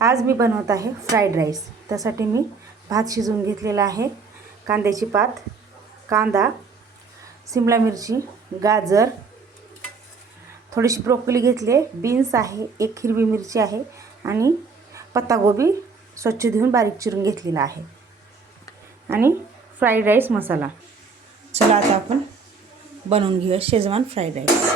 आज मी बनवत आहे फ्राईड राईस। त्यासाठी मी भात शिजवून घेतलेला आहे, कांद्याची पात, कांदा, शिमला मिरची, गाजर, थोडीशी ब्रोकोली घेतले, बीन्स आहे, एक हिरवी मिरची आहे आणि पत्तागोबी स्वच्छ धुवून बारीक चिरून घेतलेला आहे आणि फ्राईड राईस मसाला। चला आता आपण बनवून घेऊया शेजवान फ्राईड राईस।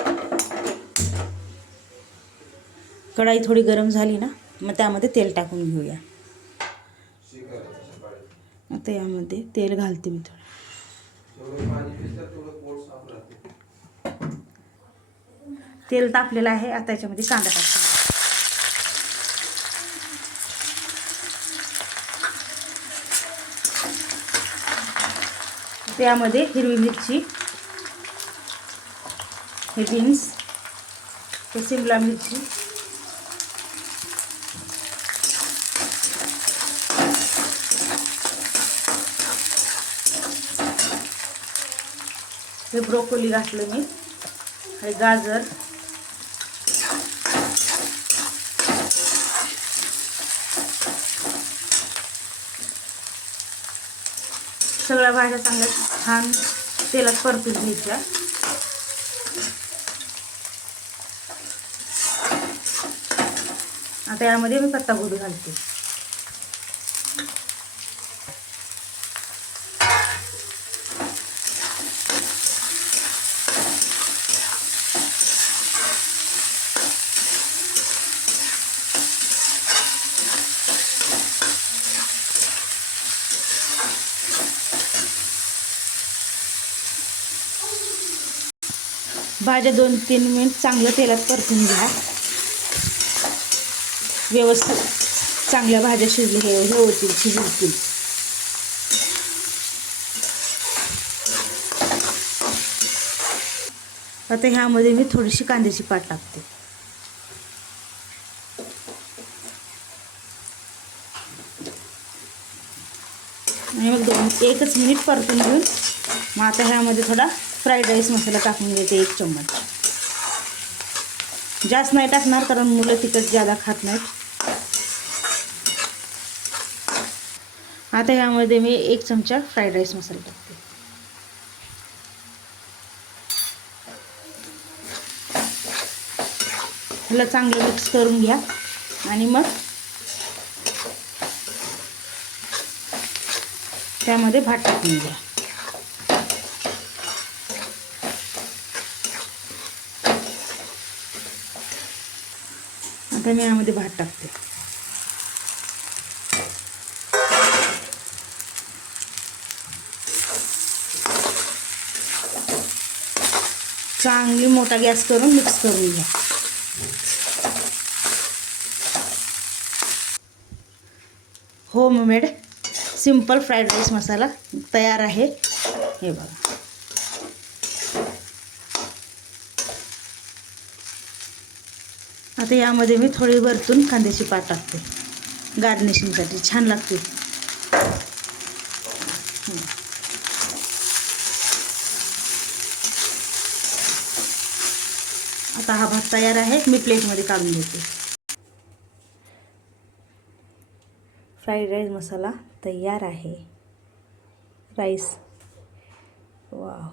कढाई थोडी गरम झाली ना, मग त्यामध्ये तेल टाकून घेऊया। आता यामध्ये तेल घालते मी थोडं। तेल तापलेलं आहे, आता याच्यामध्ये कांदा टाकते। त्यामध्ये हिरवी मिरची, हे बीन्स, हे शिमला मिरची, हे ब्रोकोली घातलं मी, हे गाजर, सगळ्या भाज्या चांगल्या छान तेलात परतून घ्यायच्या। आता यामध्ये मी पत्तागोबी घालते। भाज्या 2-3 मिनिट चांगलं तेलात परतून घ्या। व्यवस्थित चांगल्या भाज्या शिजले हे होतील, शिजतील। आता ह्यामध्ये मी थोडीशी कांद्याची पात टाकते आणि मग 1 मिनिट परतून घेऊन मग आता ह्यामध्ये थोडा फ्राईड राईस मसाला टाकून घेते, 1 चम्मच। जास्त नाही टाकणार कारण मुलं तिखट ज्यादा खात नाहीत। आता ह्यामध्ये मी 1 चमचा फ्राईड राईस मसाला टाकते। ह्याला चांगलं मिक्स करून घ्या आणि मग त्यामध्ये भात टाकून घ्या। आता मी यामध्ये भात टाकते। चांगली मोठा गॅस करून मिक्स करून घ्या। होममेड सिंपल फ्राईड राईस मसाला तयार आहे, हे बघा। आता यामध्ये मी थोडी वरतून कांद्याची पात टाकते, गार्निशिंगसाठी छान लागते। आता हा भात तयार आहे, मी प्लेटमध्ये काढून घेते। फ्राईड राईस मसाला तयार आहे। Rice, wow.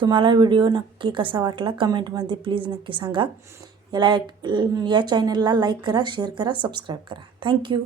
तुम्हाला व्हिडिओ नक्की कसा वाटला कमेंटमध्ये प्लीज नक्की सांगा। या चॅनलला लाईक करा, शेअर करा, सबस्क्राईब करा। थँक्यू।